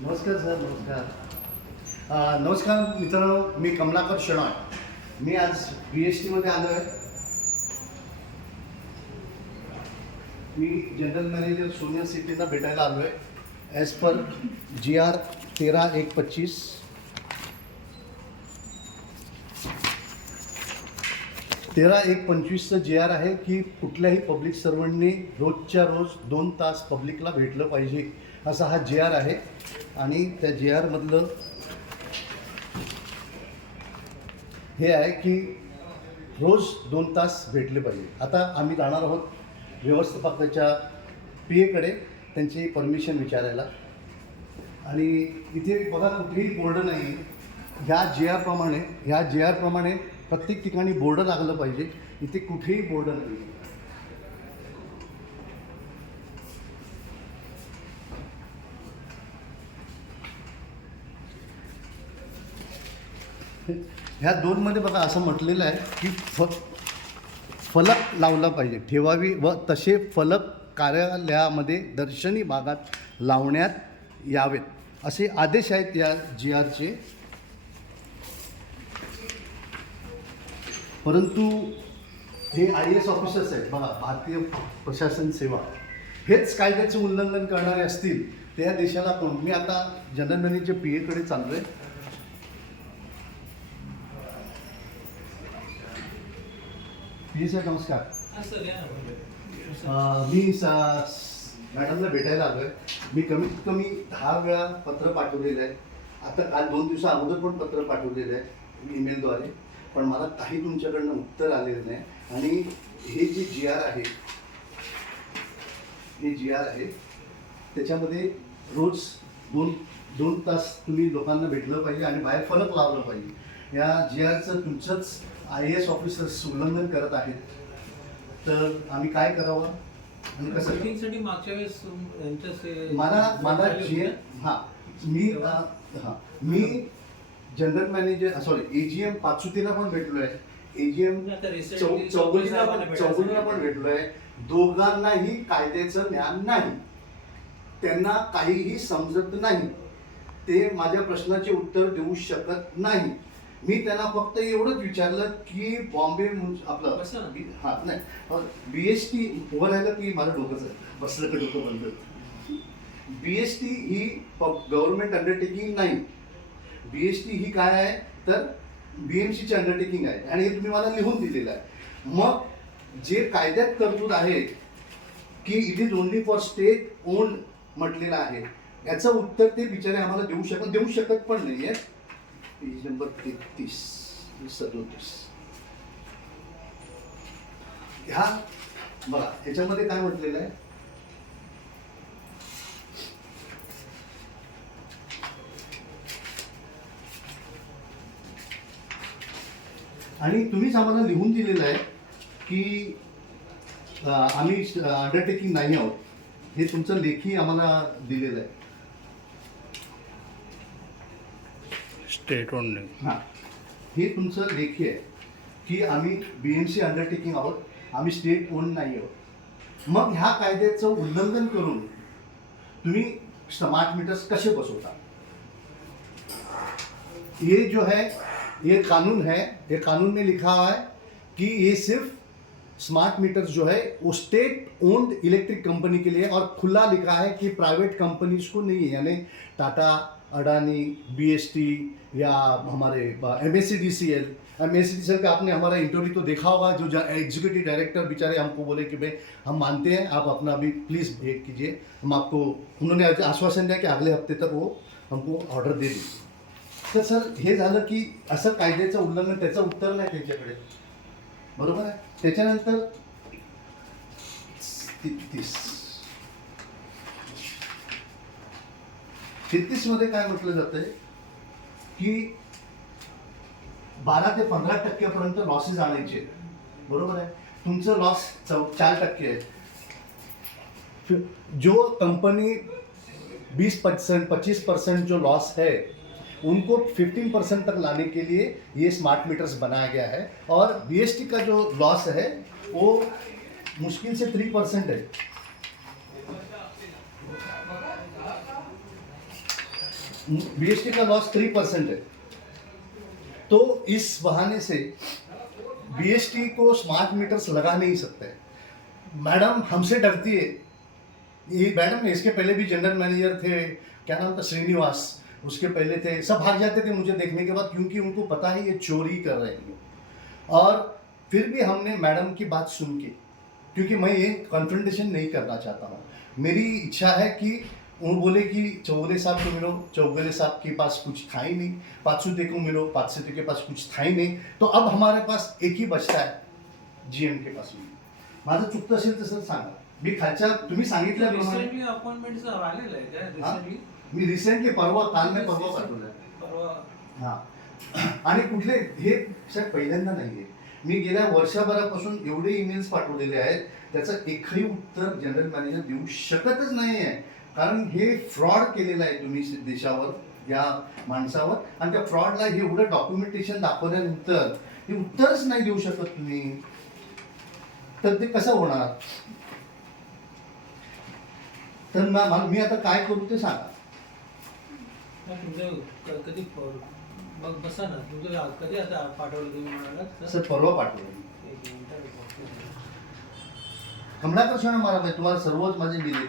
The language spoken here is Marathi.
नमस्कार सर. नमस्कार. नमस्कार मित्रांनो, मी कमलाकर शेणॉय. मी आज BSTमध्ये आलो आहे. मी जनरल मॅनेजर सोनिया सिटींना भेटायला आलो आहे. As per GR 13/1/25. तेरा 1/25चं GR आहे की कुठल्याही पब्लिक सर्वंटनी रोजच्या रोज 2 तास पब्लिकला भेटलं पाहिजे, असा हा GR आहे. आणि त्या GRमधलं हे आहे की रोज 2 तास भेटले पाहिजे. आता आम्ही जाणार आहोत व्यवस्थापकाच्या PAकडे त्यांची परमिशन विचारायला. आणि इथे बघा कुठेही बोर्ड नाही. ह्या GR प्रमाणे प्रत्येक ठिकाणी बोर्ड लागलं पाहिजे. इथे कुठेही बोर्ड नाही. ह्या 2मध्ये बघा असं म्हटलेलं आहे की फलक लावला पाहिजे, ठेवावी व तसे फलक कार्यालयामध्ये दर्शनी भागात लावण्यात यावेत, असे आदेश आहेत या GRचे. परंतु हे IAS ऑफिसर्स आहेत बघा, भारतीय प्रशासन सेवा, हेच कायद्याचे उल्लंघन करणारे असतील तर या देशाला कोण. मी आता जनरल मॅनेजर PAकडे चाललो आहे. सर नमस्कार. मी मॅडमला भेटायला आलो आहे. मी कमीत कमी 10 वेळा पत्र पाठवलेलं आहे. आता काल 2 दिवसा अगोदर पण पत्र पाठवलेलं आहे ईमेलद्वारे, पण मला काही तुमच्याकडनं उत्तर आलेलं नाही. आणि हे जे GR आहे, हे GR आहे त्याच्यामध्ये रोज 2 तास तुम्ही लोकांना भेटलं पाहिजे आणि बाहेर फलक लावलं पाहिजे. या GRचं तुमचंच IAS ऑफिसर्स उल्लंघन करत आहेत. तर आम्ही काय करावं आणि कसं. मीटिंगसाठी मागच्या वेळेस मला मी जनरल मॅनेजर AGM पाचुतीला पण भेटलो आहे. AGM चौगुलीला पण भेटलो आहे. दोघांनाही कायद्याचं ज्ञान नाही, त्यांना काहीही समजत नाही, ते माझ्या प्रश्नाचे उत्तर देऊ शकत नाही. मी त्यांना फक्त एवढंच विचारलं की बॉम्बे आपलं BST उभं राहिलं की माझं डोकंच बसलं की डोकं बंद. BST ही गव्हर्नमेंट अंडरटेकिंग नाही. BST ही काय आहे तर BMCची अंडरटेकिंग आहे आणि हे तुम्ही मला लिहून दिलेलं आहे. मग जे कायद्यात तरतूद आहे की it is only for state owned म्हटलेलं आहे, याचं उत्तर ते बिचारे आम्हाला देऊ शकत पण नाही आहे. पेज नंबर 33-37 ह्या बघा, ह्याच्यामध्ये काय म्हटलेलं आहे. आणि तुम्हीच आम्हाला लिहून दिलेलं आहे की आम्ही अंडरटेकिंग नाही आहोत. हे तुमचं लेखी आम्हाला दिलेलं आहे. State on. हां, हे तुमचं लेखी आहे की आम्ही BMC अंडरटेकिंग आहोत, आम्ही स्टेट ओन नाही आहोत. मग ह्या कायद्याचं उल्लंघन करून तुम्ही स्मार्ट मीटर्स कसे बसवता. ये जो है ये कानून है, ये कानून में लिखा हुआ है कि ये सिर्फ स्मार्ट मीटर्स जो है वो स्टेट ओन्ड इलेक्ट्रिक कंपनी के लिए, और खुला लिखा है कि प्राइवेट कंपनीज को नहीं है. यानी टाटा, अडानी, BST या हमारे MSCDCL का आपने हमारा इंटरव्यू तो देखा होगा. जो एग्जीक्यूटिव डायरेक्टर बेचारे हमको बोले कि भाई हम मानते हैं, आप अपना भी प्लीज़ भेंट कीजिए, हम आपको, उन्होंने आश्वासन दिया कि अगले हफ्ते तक वो हमको ऑर्डर दे देंगे. तर सर हे झालं की असं कायद्याचं उल्लंघन, त्याचं उत्तर नाही त्यांच्याकडे, बरोबर आहे. त्याच्यानंतर 33 मध्ये काय म्हटलं जातंय की 12 ते 15% लॉसेस आणायचे, बरोबर आहे. तुमचं लॉस 4% आहे. जो कंपनी 20% 25% जो लॉस है उनको 15% तक लाने के लिए ये स्मार्ट मीटर्स बनाया गया है. और BST का जो लॉस है वो मुश्किल से 3% है. बीएसटी का लॉस 3% है। तो इस बहाने से बीएसटी को स्मार्ट मीटर्स लगा नहीं सकते। मैडम हमसे डरती है, ये मैडम इसके पहले भी जनरल मैनेजर थे, क्या नाम था, श्रीनिवास, उसके पहले थे, सब भाग जाते थे मुझे देखने के बाद, क्योंकि उनको पता है ये चोरी कर रहे हैं। और फिर भी हमने मैडम की बात सुन के, क्योंकि मैं ये कॉन्फ्रंटेशन नहीं करना चाहता हूँ, मेरी इच्छा है कि वो बोले कि चौगले साहब को मिलो, चौगले साहब के पास कुछ था ही नहीं, पाचुते को मिलो, पाचुते के पास कुछ था ही नहीं, तो अब हमारे पास एक ही बचता है, जीएम के पास मिलो। माझं चुकतं असेल तर सर सांगा, मी खालच्या तुम्ही सांगितल्याप्रमाणे रिसेंटली अपॉइंटमेंटचं आलेलं आहे काय रिसेंटली मी रिसेंटली परवा पाठवलं। परवा हां, आणि कुठले हे साहेब पहिल्यांदा नाही आहे, मी गेल्या वर्षभरापासून एवढे ईमेल्स पाठवलेले आहेत, त्याचं एकही उत्तर जनरल मॅनेजर देऊ शकतच नाही आहे, कारण हे फ्रॉड केलेलं आहे तुम्ही देशावर, या माणसावर, आणि त्या फ्रॉडला हे एवढं डॉक्युमेंटेशन दाखवल्यानंतर हे उत्तरच नाही देऊ शकत तुम्ही, तर ते कसं होणार? तर मी आता काय करू ते सांगा। तुमचं कधी मग बसा ना, तुमचं कधी आता पाठवलं तुम्ही म्हणालात सर परवा पाठवलं। एक मिनिट कमलाकर मारा तुम्हाला सर्वच माझे मिले